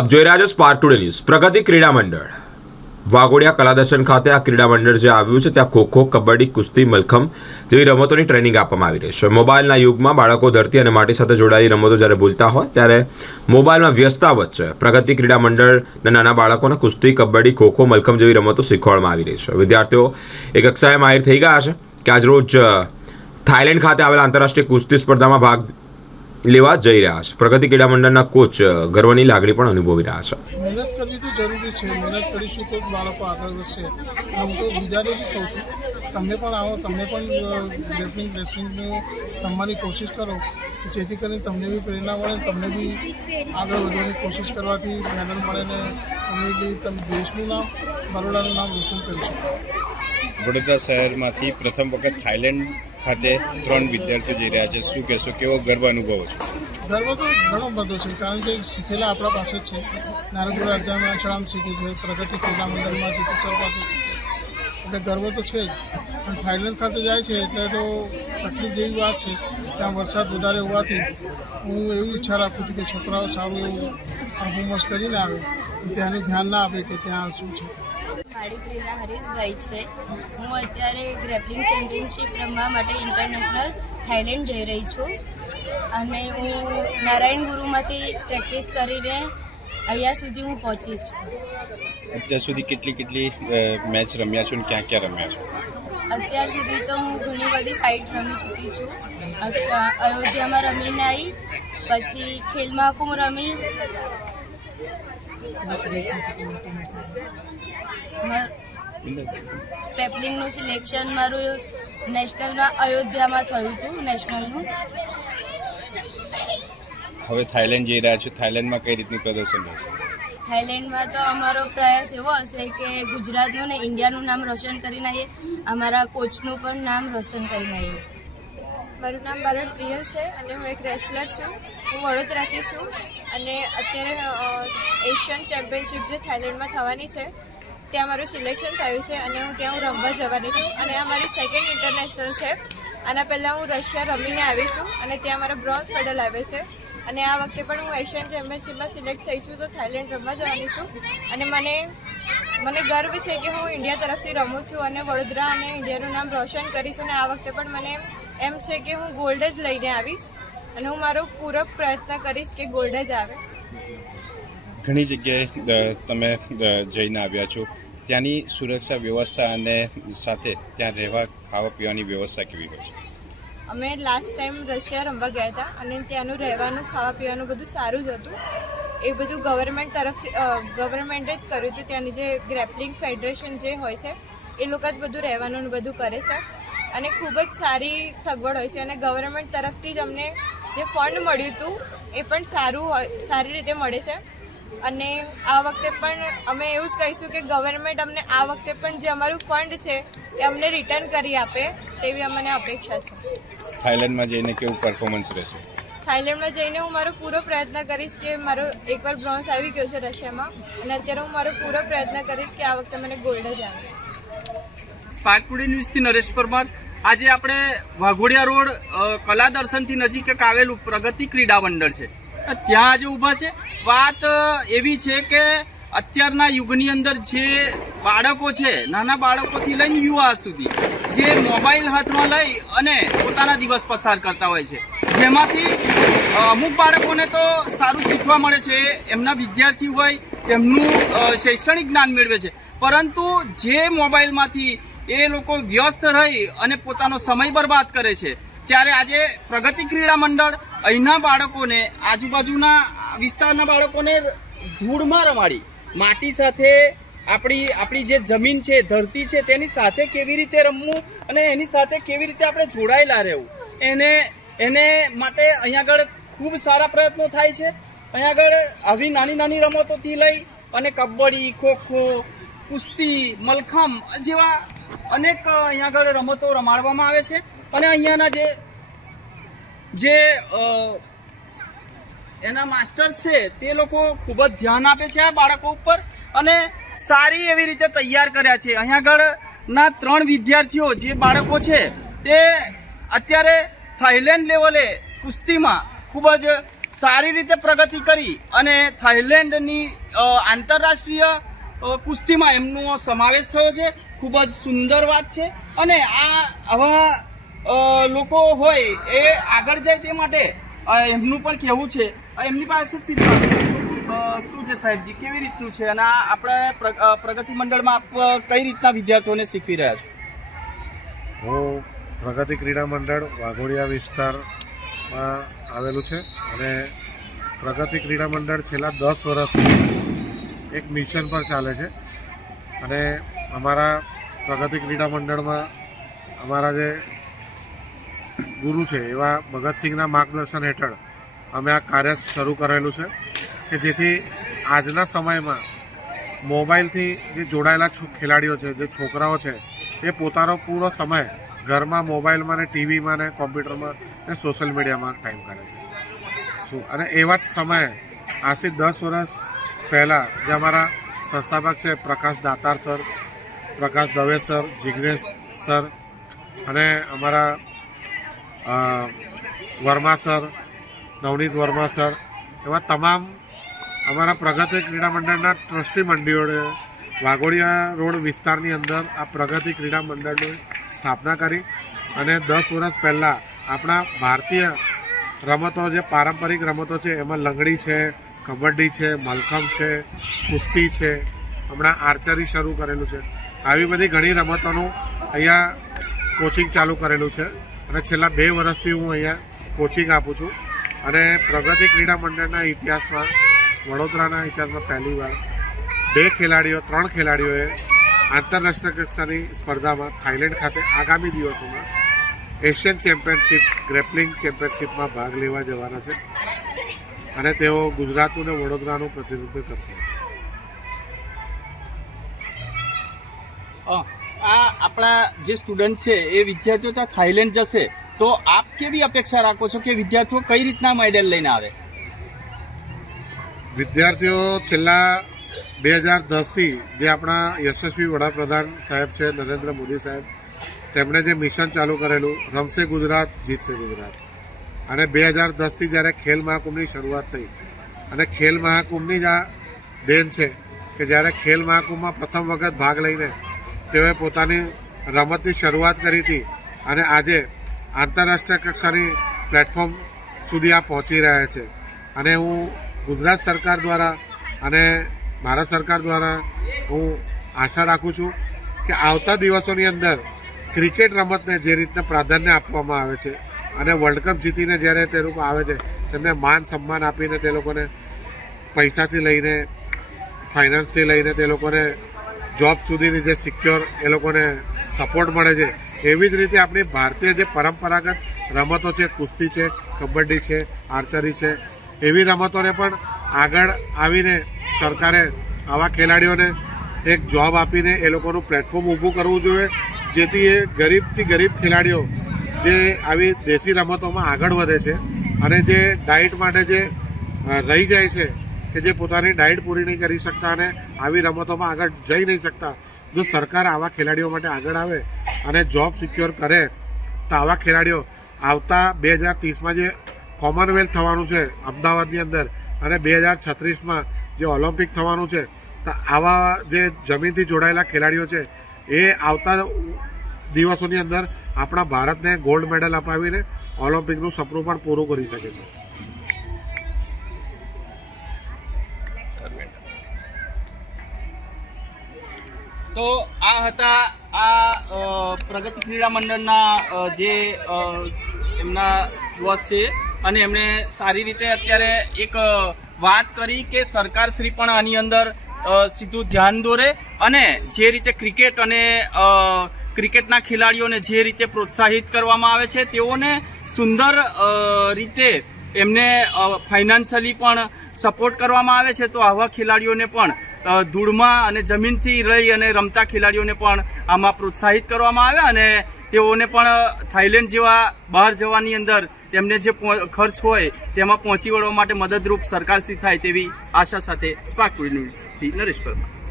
આપ જોઈ રહ્યા છો spark today news Pragati Krida Mandal. Vaghodia Kaladarshan ખાતે આ ક્રીડા મંડળ જે આવ્યું છે, ત્યાં ખોખો, કબડ્ડી, કુસ્તી, મલખમ જેવી રમતોની ટ્રેનિંગ આપવામાં આવી રહી છે. મોબાઈલના યુગમાં બાળકો ધરતી અને માટી સાથે જોડાયેલી રમતો જ્યારે ભૂલતા હોય, ત્યારે મોબાઈલમાં વ્યસ્તા વચ્ચે પ્રગતિ ક્રીડા મંડળના નાના બાળકોને કુસ્તી, કબડ્ડી, ખોખો, મલખમ જેવી રમતો શીખવાડવામાં આવી રહી છે. વિદ્યાર્થીઓ એ કક્ષાએ માહિર થઈ ગયા છે કે આજરોજ થાઇલેન્ડ ખાતે આવેલા આંતરરાષ્ટ્રીય કુસ્તી સ્પર્ધામાં ભાગ લેવા જઈ રહ્યા છે. પ્રગતિ ક્રીડા મંડળના કોચ ગર્વની લાગણી પણ અનુભવી રહ્યા છે. મહેનત કરવી તો જરૂરી છે. મહેનત કરીશું તો બાળકો આગળ વધશે. હું તો બીજાને બી કહું છું તમે પણ આવો તમે પણ ગ્રેપલિંગ રેસલિંગને રમવાની કોશિશ કરો કે જેથી કરીને તમને બી પ્રેરણા મળે તમને બી આગળ વધવાની કોશિશ કરવાથી મેડલ મળે ને તમે બી તમે દેશનું નામ બરોડાનું નામ રોશન કરી શકો. વડોદરા શહેરમાંથી પ્રથમ વખત થાઇલેન્ડ ખાતે ત્રણ વિદ્યાર્થીઓ જઈ રહ્યા છે. શું કહેશો? કેવો ગર્વ અનુભવો છે? ગર્વ તો ઘણો બધો છે, કારણ કે શીખેલા આપણા પાસે જ છે. નારદપુરા અર્ધામાં શાળામાં શીખે છે, પ્રગતિ ક્રીડા મંડળમાં ટીચર પાસે એટલે ગર્વ તો છે જ. પણ થાઈલેન્ડ ખાતે જાય છે એટલે તો તકલીફ જેવી વાત છે. ત્યાં વરસાદ વધારે હોવાથી હું એવી ઈચ્છા રાખું છું કે છોકરાઓ સારું એવું પરફોર્મન્સ કરીને આવે. ત્યાંનું ધ્યાન ના આપે કે ત્યાં શું છે. મારી પ્રેરણા હરીશભાઈ છે. હું અત્યારે ગ્રેપલિંગ ચેમ્પિયનશિપ રમવા માટે ઇન્ટરનેશનલ થાઈલેન્ડ જઈ રહી છું. અને હું નારાયણ ગુરુમાંથી પ્રેક્ટિસ કરીને અહીંયા સુધી હું પહોંચી છું. અત્યાર સુધી કેટલી કેટલી મેચ રમ્યા છો અને ક્યાં ક્યાં રમ્યા છો? અત્યાર સુધી તો હું ઘણી બધી ફાઇટ રમી ચૂકી છું. અયોધ્યામાં રમીને આવી પછી ખેલ મહાકુંભ રમી. ટ્રેપલિંગનું સિલેક્શન મારું નેશનલમાં અયોધ્યામાં થયું હતું નેશનલનું હવે થાઈલેન્ડ જઈ રહ્યા છો. થાઈલેન્ડમાં કઈ રીતનું પ્રદર્શન રહેશે થાઈલેન્ડમાં તો અમારો પ્રયાસ એવો હશે કે ગુજરાતનું ને ઇન્ડિયાનું નામ રોશન કરીને આવીએ અમારા કોચનું પણ નામ રોશન કરીને આવીએ મારું નામ બારણ પ્રિયલ છે અને હું એક રેસલર છું. હું વડોદરાથી છું અને અત્યારે એશિયન ચેમ્પિયનશિપ જે થાઈલેન્ડમાં થવાની છે ત્યાં મારું સિલેક્શન થયું છે અને હું ત્યાં હું રમવા જવાની છું. અને આ મારી સેકન્ડ ઇન્ટરનેશનલ છે. આના પહેલાં હું રશિયા રમીને આવી છું અને ત્યાં મારો બ્રોન્ઝ મેડલ આવ્યો છે. અને આ વખતે પણ હું એશિયન ચેમ્પિયનશિપમાં સિલેક્ટ થઈ છું તો થાઇલેન્ડ રમવા જવાની છું. અને મને મને ગર્વ છે કે હું ઇન્ડિયા તરફથી રમું છું અને વડોદરા અને ઇન્ડિયાનું નામ રોશન કરીશ. અને આ વખતે પણ મને એમ છે કે હું ગોલ્ડ જ લઈને આવીશ. અને હું મારો પૂરો પ્રયત્ન કરીશ કે ગોલ્ડ જ આવે. ઘણી જગ્યાએ તમે જઈને આવ્યા છો. ત્યાંની સુરક્ષા વ્યવસ્થા અને સાથે ત્યાં રહેવા, ખાવા પીવાની વ્યવસ્થા કેવી હોય છે? અમે લાસ્ટ ટાઈમ રશિયા રમવા ગયા હતા અને ત્યાંનું રહેવાનું, ખાવા પીવાનું બધું સારું જ હતું. એ બધું ગવર્મેન્ટ તરફથી ગવર્મેન્ટે જ કર્યું હતું. ત્યાંની જે ગ્રેપલિંગ ફેડરેશન જે હોય છે, એ લોકો જ બધું રહેવાનું બધું કરે છે. અને ખૂબ જ સારી સગવડ હોય છે અને ગવર્મેન્ટ તરફથી જ અમને જે ફંડ મળ્યું હતું, એ પણ સારું હોય, સારી રીતે મળે છે. અને આ વખતે પણ અમે એવું જ કહીશું કે ગવર્મેન્ટ અમને આ વખતે પણ જે અમારું ફંડ છે એ અમને રિટર્ન કરી આપે તેવી અમને અપેક્ષા છે. થાઈલેન્ડમાં જઈને કેવું પરફોર્મન્સ રહેશે? થાઈલેન્ડમાં જઈને હું મારો પૂરો પ્રયત્ન કરીશ કે મારો એકવાર બ્રોન્ઝ આવી ગયો છે રશિયામાં અને અત્યારે હું મારો પૂરો પ્રયત્ન કરીશ કે આ વખતે મને ગોલ્ડ જ આવે. સ્પાર્ક ટુડે ન્યૂઝથી નરેશ પરમાર. આજે આપણે વાઘોડિયા રોડ કલા દર્શનથી નજીક એક આવેલું પ્રગતિ ક્રીડા મંડળ છે. ત્યાં આજે ઊભા છે. વાત એવી છે કે અત્યારના યુગની અંદર જે બાળકો છે, નાના બાળકોથી લઈને યુવા સુધી, જે મોબાઈલ હાથમાં લઈ અને પોતાના દિવસ પસાર કરતા હોય છે. જેમાંથી અમુક બાળકોને તો સારું શીખવા મળે છે, એમના વિદ્યાર્થી હોય, તેમનું શૈક્ષણિક જ્ઞાન મેળવે છે. પરંતુ જે મોબાઈલમાંથી એ લોકો વ્યસ્ત રહી અને પોતાનો સમય બરબાદ કરે છે, ત્યારે આજે પ્રગતિ ક્રીડા મંડળ અહીંના બાળકોને, આજુબાજુના વિસ્તારના બાળકોને ધૂળમાં રમાડી. માટી સાથે આપણી આપણી જે જમીન છે, ધરતી છે, તેની સાથે કેવી રીતે રમવું અને એની સાથે કેવી રીતે આપણે જોડાયેલા રહેવું. એને એને માટે અહીંયા આગળ ખૂબ સારા પ્રયત્નો થાય છે. અહીંયા આગળ આવી નાની નાની રમતોથી લઈ અને કબડ્ડી, ખોખો, કુસ્તી, મલખમ જેવા અનેક અહીંયા આગળ રમતો રમાડવામાં આવે છે. અને અહીંયાના જે જે એના માસ્ટર્સ છે, તે લોકો ખૂબ જ ધ્યાન આપે છે આ બાળકો ઉપર અને સારી એવી રીતે તૈયાર કર્યા છે. અહીંયા આગળના ત્રણ વિદ્યાર્થીઓ જે બાળકો છે, તે અત્યારે થાઈલેન્ડ લેવલે કુસ્તીમાં ખૂબ જ સારી રીતે પ્રગતિ કરી અને થાઇલેન્ડની આંતરરાષ્ટ્રીય કુસ્તીમાં એમનો સમાવેશ થયો છે. ખૂબ જ સુંદર વાત છે. અને આ આવા લોકો હોય એ આગળ જાય તે માટે. એમનું પણ કહેવું છે. એમની પાસે જ શું છે સાહેબજી, કેવી રીતનું છે? અને આપણે પ્રગતિ મંડળમાં આપ કઈ રીતના વિદ્યાર્થીઓને શીખવી રહ્યા છો? હું પ્રગતિ ક્રીડા મંડળ વાઘોડિયા વિસ્તારમાં આવેલું છે અને પ્રગતિ ક્રીડા મંડળ છેલ્લા દસ વર્ષથી એક મિશન પર ચાલે છે. અને અમારા પ્રગતિ ક્રીડા મંડળમાં અમારા જે ગુરુ છે, એવા ભગતસિંહના માર્ગદર્શન હેઠળ અમે આ કાર્ય શરૂ કરેલું છે કે જેથી આજના સમયમાં મોબાઈલથી જે જોડાયેલા ખેલાડીઓ છે, જે છોકરાઓ છે, એ પોતાનો પૂરો સમય ઘરમાં મોબાઈલમાં ને ટીવીમાં ને કોમ્પ્યુટરમાં ને સોશિયલ મીડિયામાં ટાઈમ કાઢે છે. શું? અને એવા જ સમયે આજથી દસ વર્ષ પહેલાં જે અમારા સંસ્થાપક છે, Prakash Datar sir, Prakash Dave sir, Jignesh sir અને અમારા વર્મા સર, નવનીત વર્મા સર, એવા તમામ અમારા પ્રગતિ ક્રીડા મંડળના ટ્રસ્ટી મંડળીઓએ વાઘોડિયા રોડ વિસ્તારની અંદર આ પ્રગતિ ક્રીડા મંડળની સ્થાપના કરી અને દસ વર્ષ પહેલાં આપણા ભારતીય રમતો જે પારંપરિક રમતો છે, એમાં લંગડી છે, કબડ્ડી છે, મલખમ છે, કુસ્તી છે, હમણાં આર્ચરી શરૂ કરેલું છે. આવી બધી ઘણી રમતોનું અહીંયા કોચિંગ ચાલુ કરેલું છે. અને છેલ્લા બે વર્ષથી હું અહીંયા કોચિંગ આપું છું. અને પ્રગતિ ક્રીડા મંડળના ઇતિહાસમાં, વડોદરાના ઇતિહાસમાં પહેલી વાર બે ખેલાડીઓ, ત્રણ ખેલાડીઓએ આંતરરાષ્ટ્રીય કક્ષાની સ્પર્ધામાં થાઇલેન્ડ ખાતે આગામી દિવસોમાં એશિયન ચેમ્પિયનશિપ, ગ્રેપલિંગ ચેમ્પિયનશિપમાં ભાગ લેવા જવાના છે. અને તેઓ ગુજરાતનું અને વડોદરાનું પ્રતિનિધિત્વ કરશે. આપણા જે સ્ટુડન્ટ છે એ વિદ્યાર્થીઓ ત્યાં થાઇલેન્ડ જશે, તો આપ કેવી અપેક્ષા રાખો છો કે વિદ્યાર્થીઓ કઈ રીતના મેડલ લઈને આવે? વિદ્યાર્થીઓ છેલ્લા બે હજાર દસથી જે આપણા યશસ્વી વડાપ્રધાન સાહેબ છે, નરેન્દ્ર મોદી સાહેબ, તેમણે જે મિશન ચાલુ કરેલું, રમશે ગુજરાત, જીતશે ગુજરાત. અને બે હજાર દસથી જ્યારે ખેલ મહાકુંભની શરૂઆત થઈ, અને ખેલ મહાકુંભની જ આ દેન છે કે જ્યારે ખેલ મહાકુંભમાં પ્રથમ વખત ભાગ લઈને તેઓએ પોતાની રમતની શરૂઆત કરી હતી અને આજે આંતરરાષ્ટ્રીય કક્ષાની પ્લેટફોર્મ સુધી આ પહોંચી રહ્યા છે. અને હું ગુજરાત સરકાર દ્વારા અને ભારત સરકાર દ્વારા હું આશા રાખું છું કે આવતા દિવસોની અંદર ક્રિકેટ રમતને જે રીતના પ્રાધાન્ય આપવામાં આવે છે અને વર્લ્ડ કપ જીતીને જ્યારે તે લોકો આવે છે, તેમને માન સન્માન આપીને તે લોકોને પૈસાથી લઈને ફાઇનાન્સથી લઈને તે લોકોને જોબ સુધીની જે સિક્યોર એ લોકોને સપોર્ટ મળે છે, એવી જ રીતે આપણી ભારતીય જે પરંપરાગત રમતો છે, કુસ્તી છે, કબડ્ડી છે આર્ચરી છે, એવી રમતોને પણ આગળ આવીને સરકારે આવા ખેલાડીઓને એક જોબ આપીને એ લોકોનું પ્લેટફોર્મ ઊભું કરવું જોઈએ, જેથી એ ગરીબથી ગરીબ ખેલાડીઓ જે આવી દેશી રમતોમાં આગળ વધે છે અને જે ડાયટ માટે જે રહી જાય છે કે જે પોતાની ડાયટ પૂરી નહીં કરી શકતા અને આવી રમતોમાં આગળ જઈ નહીં શકતા. જો સરકાર આવા ખેલાડીઓ માટે આગળ આવે અને જોબ સિક્યોર કરે, તો આવા ખેલાડીઓ આવતા બે હજાર ત્રીસમાં જે કોમનવેલ્થ થવાનું છે, અમદાવાદની અંદર, અને બે હજાર છત્રીસમાં જે ઓલિમ્પિક થવાનું છે, તો આવા જે જમીનથી જોડાયેલા ખેલાડીઓ છે, એ આવતા દિવસોની અંદર આપણા ભારતને ગોલ્ડ મેડલ અપાવીને ઓલિમ્પિકનું સપનું પણ પૂરું કરી શકે છે. તો આ હતા આ પ્રગતિ ક્રીડા મંડળના જે એમના દિવસ છે. અને એમણે સારી રીતે અત્યારે એક વાત કરી કે સરકારશ્રી પણ આની અંદર સીધું ધ્યાન દોરે અને જે રીતે ક્રિકેટ અને ક્રિકેટના ખેલાડીઓને જે રીતે પ્રોત્સાહિત કરવામાં આવે છે, તેઓને સુંદર રીતે એમને ફાઇનાન્શિયલી પણ સપોર્ટ કરવામાં આવે છે, તો આવા ખેલાડીઓને પણ ધૂળમાં અને જમીનથી રહી અને રમતા ખેલાડીઓને પણ આમાં પ્રોત્સાહિત કરવામાં આવે અને તેઓને પણ થાઇલેન્ડ જેવા બહાર જવાની અંદર તેમને જે ખર્ચ હોય તેમાં પહોંચી વળવા માટે મદદરૂપ સરકારશ્રી થાય તેવી આશા સાથે સ્પાર્ક ન્યૂઝથી નરેશ પરમાર.